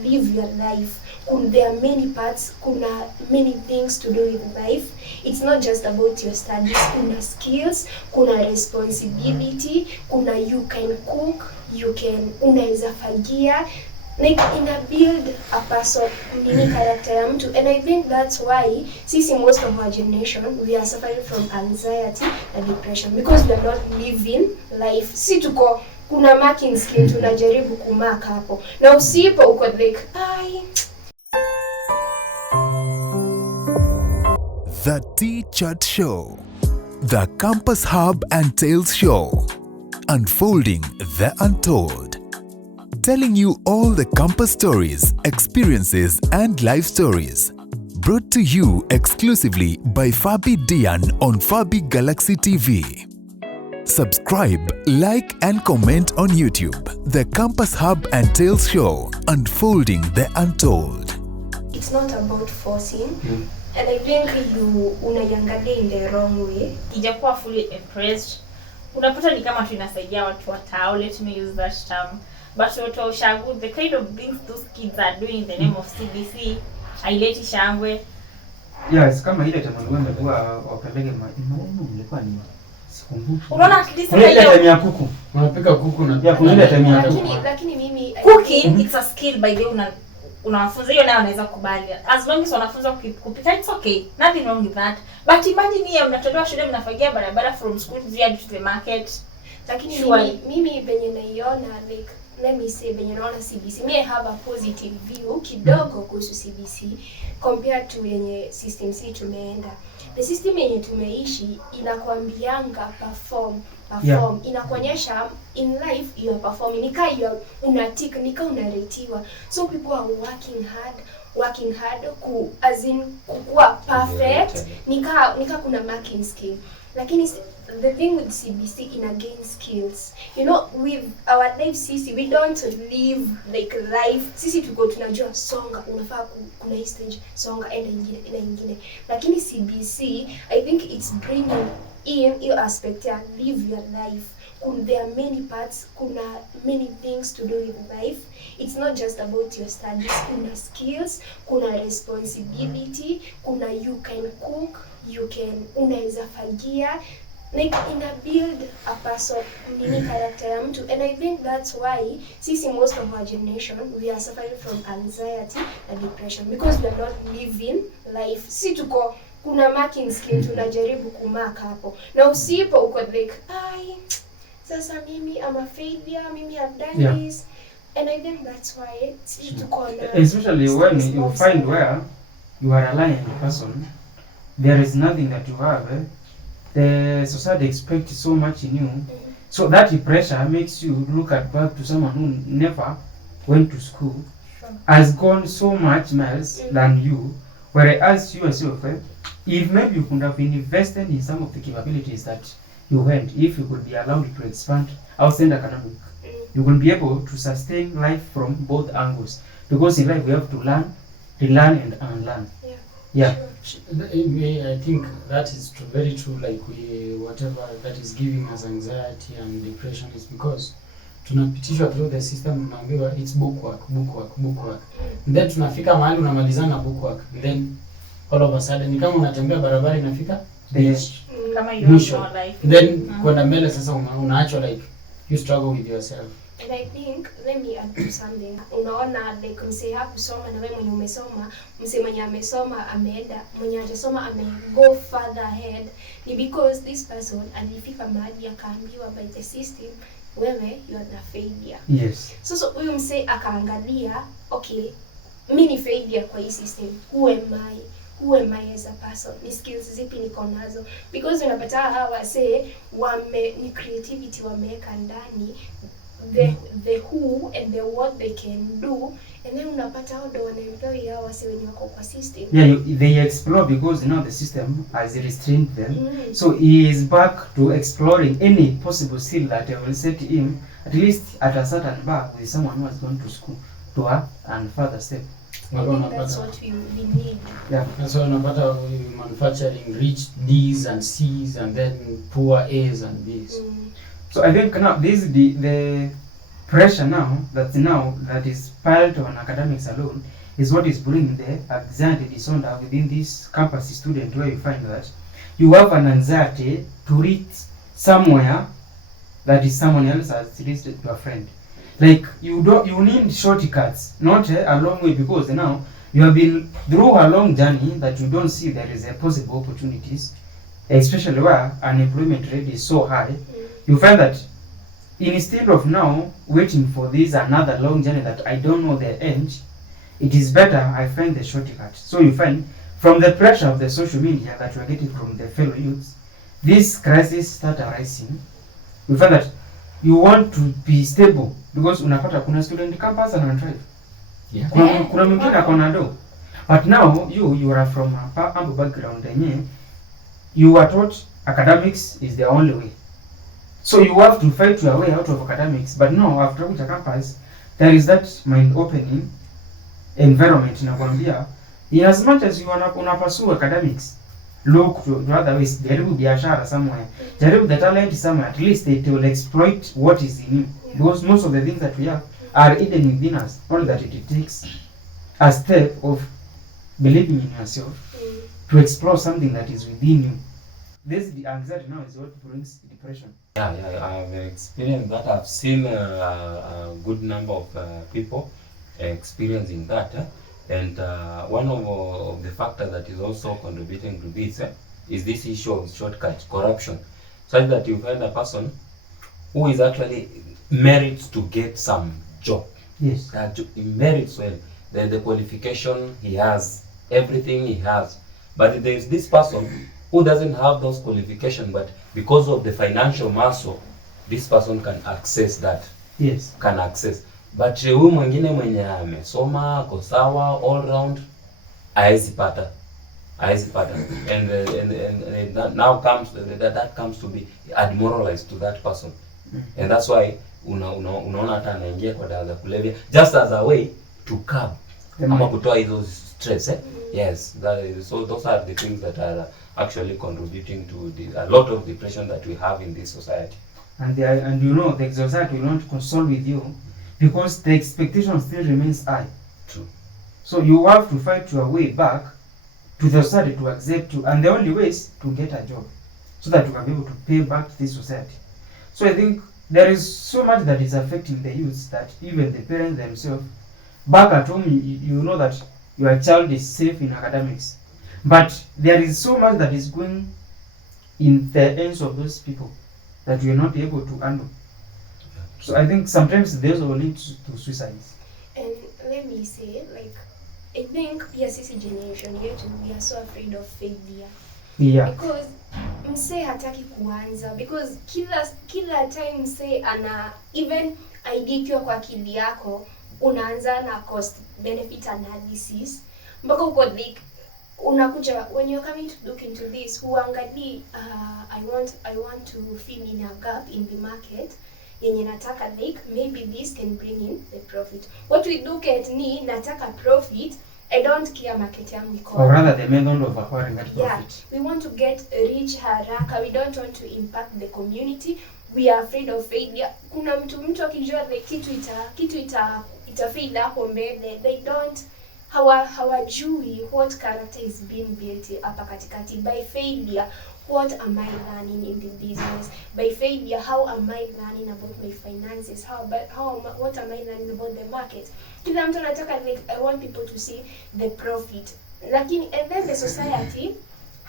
live your life. There are many parts, many things to do with life. It's not just about your studies. Kuna skills, kuna responsibility, kuna you can cook, unaweza fagia. Like build a person, character ya mtu. And I think that's why most of our generation we are suffering from anxiety and depression, because we are not living life. Tuko kuna marking scheme tunajaribu kumark hapo. Na usipo uko like The Tchut Show, the Campus Hub and Tales Show, unfolding the untold. Telling you all the campus stories, experiences, and life stories. Brought to you exclusively by Fabi Dian on Fabi Galaxy TV. Subscribe, like, and comment on YouTube. The Campus Hub and Tales Show, unfolding the untold. It's not about forcing. And I think you unayangalia in the wrong way. Ijakuwa fully impressed. Unapata ni kama tunasaidia watu watao, let me use that term. But watu wa ushago, the kind of things those kids are doing in the name of CBC, haileti shangwe. Yes, kama ile tamaduni ndio wapeleke maono nilikuwa ni sikumbuki. Unaona at least ile time ya kuku. Unapika kuku na pia kuna ile time ya kuku. Lakini mimi cooking it's a skill by the way. Unawafunza hiyo nayo wanaweza kubali. As long as wanafunza kupika it's okay. Nothing wrong with that. But imagine yeye mnatolewa shule mnafagia barabara from school to the market. Lakini mimi venye naiona, like let me say venye naona CBC, I have a positive view kidogo kuhusu CBC compared to yenye system C tumeenda. The system yenye tumeishi inakwambianga perform. Yeah. Inakuonyesha in life you are performing, nika unatika, nika unaretiwa. So people are working hard kuwa perfect, nika kuna marking scheme. Lakini the thing with CBC gain skills. You know, with our life we don't live like life. Tuko tunajua songa, unafaa kuna hii stage, songa enda ingine. Lakini CBC, I think it's bringing in your aspect ya live your life. There are many parts, many things to do with life. It's not just about your studies. Kuna skills, kuna responsibility, kuna you can cook, unaweza fagia. Like build a person, character ya mtu. And I think that's why most of our generation we are suffering from anxiety and depression, because we are not living life. Tuko kuna marking scheme tunajaribu kumark hapo. Na usipo uko like sasa mimi I'm a failure, mimi I've done this. And I think that's why especially when you find where you are a lying person, there is nothing that you have. The society expects so much in you. So that pressure makes you look back to someone who never went to school, has gone so much miles than you, whereas you yourself, if maybe you could have been invested in some of the capabilities that you went, if you could be allowed to expand outside academic, you will be able to sustain life from both angles. Because in life we have to learn, relearn, and unlearn. Yeah. I think that is true, very true. Like whatever that is giving us anxiety and depression is because tunapitishwa through the system, tunaambiwa it's bookwork. And then tunafika mahali unamalizana bookwork. And then all of a sudden ni kama unatembea barabara inafika kama you have no life. Then kwenda mbele sasa unaachwa like you struggle with yourself. And I think, let me add to something. Unaona like msee hakusoma na wewe mwenye umesoma, msee mwenye amesoma ameenda, mwenye hajasoma go further ahead, ni because this person alifika mahali akaambiwa by the system, wewe you are the failure. Yes. So huyu msee akaangalia, okay, mimi ni failure kwa hii system. Who am I as a person? Ni skills zipi niko nazo? Because unapata hawa say ni creativity wameweka ndani, the who and the what they can do, and then unapata hao ndo wanaemploy hao wase wenye wako kwa system. Yeah, they explore because the system has restrained them. So he is back to exploring any possible skill that will set him at least at a certain bar with someone who has gone to school to her and further step. I think that's what we need. Yeah. That's why unapata manufacturing rich D's and C's and then poor A's and B's. So I think now this is the pressure now that is piled on academics alone is what is bringing the anxiety disorder within this campus student, where you find that you have an anxiety to reach somewhere that is someone else has reached to a friend. Like you need shortcuts, not a long way, because now you have been through a long journey that you don't see there is a possible opportunities, especially where unemployment rate is so high. You find that instead of now waiting for this another long journey that I don't know the end, it is better I find the shortcut. So you find from the pressure of the social media that you are getting from the fellow youths, this crisis start arising. You find that you want to be stable, because unapata kuna student campus and drive. Yeah. Kuna mwingine akona do. But now you are from a humble background yenye you are taught academics is the only way. So you have to fight your way out of academics. But no, after which campus, there is that mind-opening environment inakwambia, in as much as you wanna pursue academics, look to other ways. Jaribu biashara somewhere. Jaribu the talent somewhere. At least they will exploit what is in you. Because most of the things that we have are hidden within us. Only that it takes a step of believing in yourself to explore something that is within you. The anxiety now is what brings depression. Yeah, I've experienced that. I've seen a good number of people experiencing that. And one of the factors that is also contributing to this is this issue of shortcut corruption, such that you find a person who is actually merits to get some job. Yes. He merits well. The qualification he has, everything he has. But there is this person who doesn't have those qualifications, but because of the financial muscle, this person can access that. Yes. Can access. But huyu mwingine mwenye amesoma ako sawa all round haezi pata. And now comes that comes to be demoralized to that person. And that's why unaona hata anaingia kwa dawa za kulevya just as a way to curb ama kutoa hizo stress. Yes, so those are the things that are actually contributing to a lot of depression that we have in this society. And you know the society will not console with you, because the expectation still remains high. True. So you have to fight your way back to the society to accept you, and the only way is to get a job, so that you can be able to pay back to this society. So I think there is so much that is affecting the youth that even the parents themselves, back at home, you know that your child is safe in academics, but there is so much that is going in the hands of those people that you are not able to handle. So I think sometimes there's a lead to suicides. And let me say, like, I think pia sisi generation yetu, we are so afraid of failure. Yeah. Because mse hataki kuanza, because kila time mse ana even idea ikiwa kwa akili yako, unaanza na cost benefit analysis mpaka uko like unakuja when you're coming to look into this, huangalii I want to fill in a gap in the market yenye nataka, like maybe this can bring in the profit. What we look at ni nataka profit, I don't care market yangu iko. Or rather the method of acquiring that profit. We want to get rich haraka. We don't want to impact the community. We are afraid of failure. Kuna mtu akijua like kitu ita fail hapo mbele. They don't hawajui what character is being built hapa katikati. By failure, what am I learning in the business? By failure, how am I learning about my finances? What am I learning about the market? Kila mtu anataka, like, I want people to see the profit. Lakini and then the society,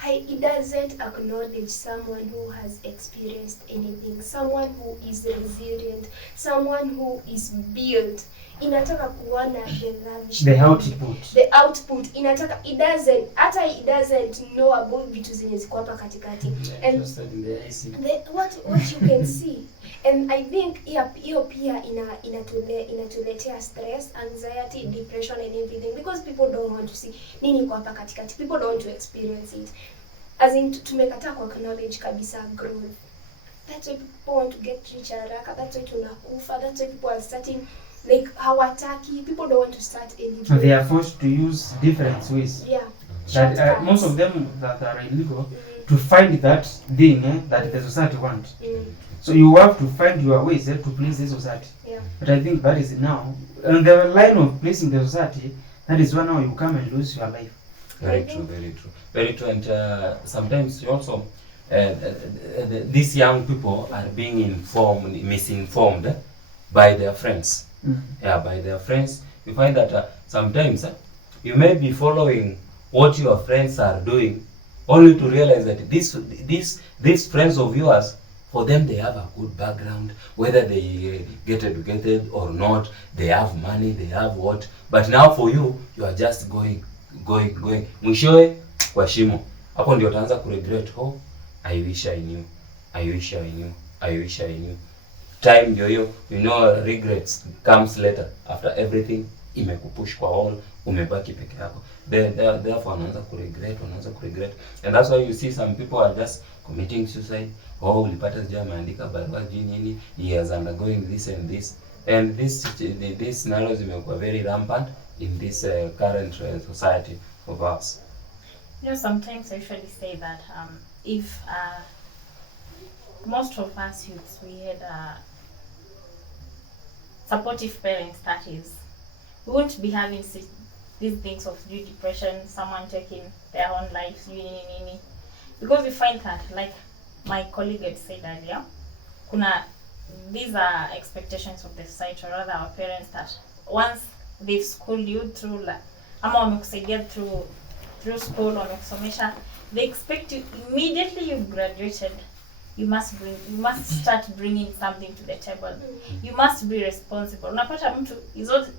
it doesn't acknowledge someone who has experienced anything, someone who is resilient, someone who is built. Inataka kuona the output. Inataka it doesn't know about vitu zenye ziko hapa katikati. And what you can see. And I think hiyo pia inatuletea stress, anxiety, depression and everything, because people don't want to see nini kwa hapa katikati. People don't want to experience it. As in tumekataa ku acknowledge kabisa growth. That's why people want to get rich haraka. That's why tunakufa. That's why people are starting like hawataki. People don't want to start anything. So they are forced to use different ways. Yeah. That most of them that are illegal to find that thing that the society wants. So you have to find your ways to please the society. Yeah. But I think that is now, on the line of pleasing the society, that is when now you come and lose your life. Very true, very true, very true. And sometimes you also, these young people are being misinformed by their friends. Yeah, by their friends. You find that sometimes you may be following what your friends are doing, only to realize that these friends of yours, for them they have a good background, whether they get educated or not, they have money, they have what, but now for you, you are just going. Mwishowe kwa shimo. Hapo ndio utaanza kuregret, oh, I wish I knew. Time ndio hiyo, you know, regrets comes later after everything imekupush kwa all, umebaki peke yako. Therefore wanaanza kuregret. And that's why you see some people are just committing suicide. Oh, ulipata sija ameandika barua nini, he is undergoing this and this. And this scenarios imekuwa very rampant in this current society of us. You know, sometimes I usually say that if most of us youths, we had supportive parents, that is, we won't be having these things of depression, someone taking their own lives, because we find that, like my colleague had said earlier, these are expectations of the society, or rather our parents, that once they've schooled you through ama wamekusaidia through school, wamekusomesha, they expect you immediately you've graduated, you must start bringing something to the table. You must be responsible. Unapata mtu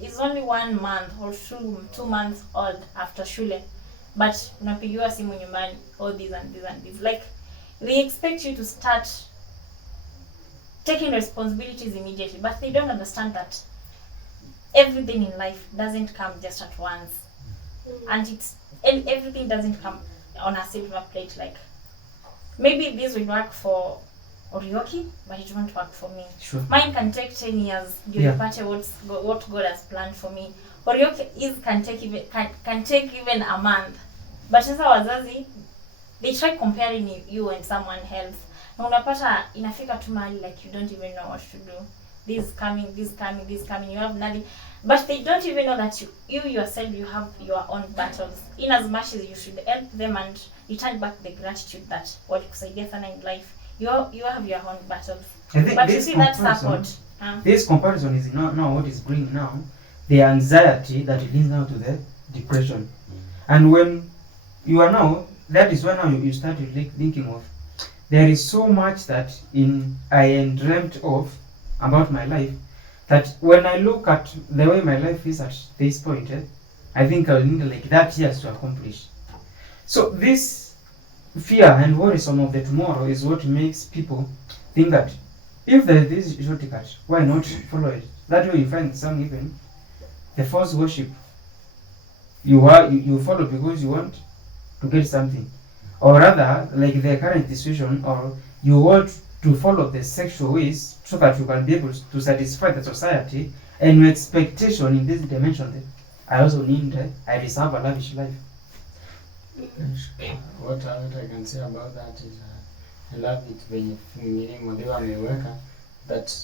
is only 1 month or 2 months old after shule, but unapigiwa simu nyumbani, all this and this and this. Like, they expect you to start taking responsibilities immediately, but they don't understand that everything in life doesn't come just at once, and everything doesn't come on a silver plate. Like, maybe this will work for Orioki, but it won't work for me. Sure. Mine can take 10 years. What God has planned for me. Orioki can take even a month. But sasa wazazi, they try comparing you and someone else. Na unapata inafika tu mahali like you don't even know what to do. This coming, you have nothing. But they don't even know that you yourself, you have your own battles. In as much as you should help them and return back the gratitude that walikusaidia sana in life, you have your own battles. But you see that support. This comparison is now what is bringing now the anxiety that leads now to the depression. And when you are now, that is when now you start thinking of, there is so much that I dreamt of about my life, that when I look at the way my life is at this point, I think I'll need like that years to accomplish. So this fear and worrisome of the tomorrow is what makes people think that if there is this shortcut, why not follow it? That way you find some even the false worship. You follow because you want to get something, or rather like the current situation, or you want to follow the sexual ways so that you can be able to satisfy the society, and your expectation in this dimension, I also need, I deserve a lavish life. What I can say about that is I love it when Modiwa ameweka that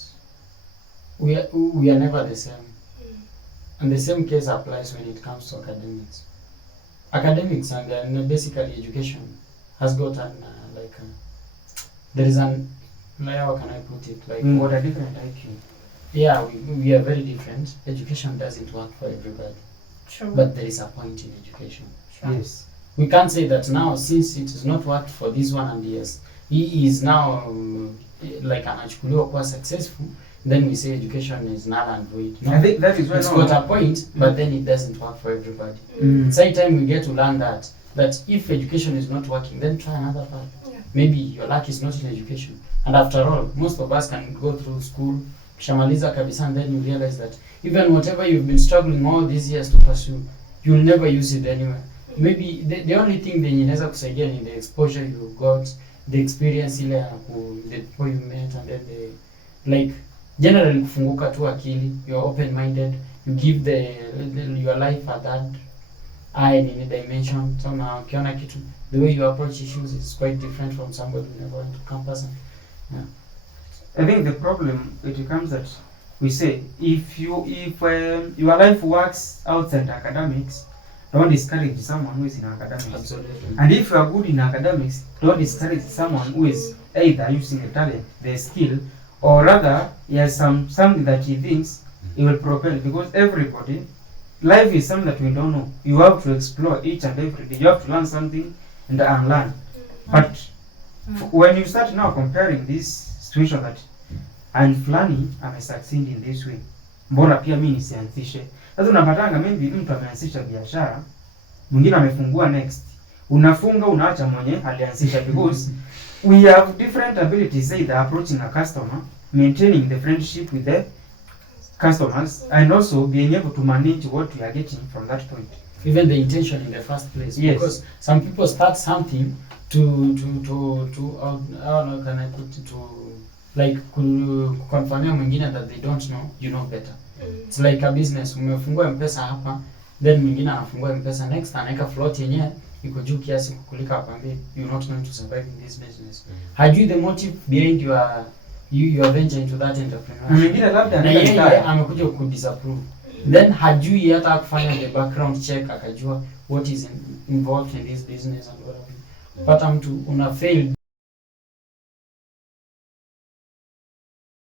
we are never the same. And the same case applies when it comes to academics. Academics and basically education has got there is an, how can I put it? Like, what a different IQ. Yeah, we are very different. Education doesn't work for everybody. True. But there is a point in education. Sure. Yes. We can't say that now, since it has not worked for this one and yes, he is now like anachukuliwa kuwa successful, then we say education is null and void. No, I think that is why it's got a point, but then it doesn't work for everybody. Mm. Same time we get to learn that if education is not working, then try another path. Yeah. Maybe your luck is not in education. And after all, most of us can go through school, shamaliza kabisa, and then you realize that even whatever you've been struggling all these years to pursue, you'll never use it anywhere. Maybe the only thing that inaweza kusaidia ni the exposure you got, the experience ile the people you met, and then like generally kufunguka tu akili, you're open minded, you give your life a third eye in a dimension. So now ukiona kitu, the way you approach issues is quite different from somebody who never went to campus. And, yeah. I think the problem it comes that we say if your life works outside academics, don't discourage someone who is in academics. Absolutely. And if you are good in academics, don't discourage someone who is either using the talent, the skill, or rather he has something that he thinks he will propel. Because everybody, life is something that we don't know. You have to explore each and every day. You have to learn something and unlearn. But when you start now comparing this situation that and fulani amesucceed in this way, mbona pia mimi nisianzishe? Sasa unapatanga maybe mtu ameanzisha biashara, mwingine amefungua next. Unafunga unaacha mwenye alianzisha because we have different abilities, either approaching a customer, maintaining the friendship with the customers, and also being able to manage what we are getting from that point. Even the intention in the first place. Yes. Because some people start something to how can I put it, to like kukonfanyia mwingine that they don't know, you know better. It's like a business. Umefungua M-Pesa hapa, then mwingine anafungua M-Pesa, next anaweka float yenyewe iko juu kiasi kukulika akwambie you're not going to survive in this business. Hajui the motive behind your venture into that entrepreneurship. Mwingine labda na yeye amekuja kudisapprove. Then hajui hata kufanya the background check akajua what is involved in this business and whatever. Pata mtu una fail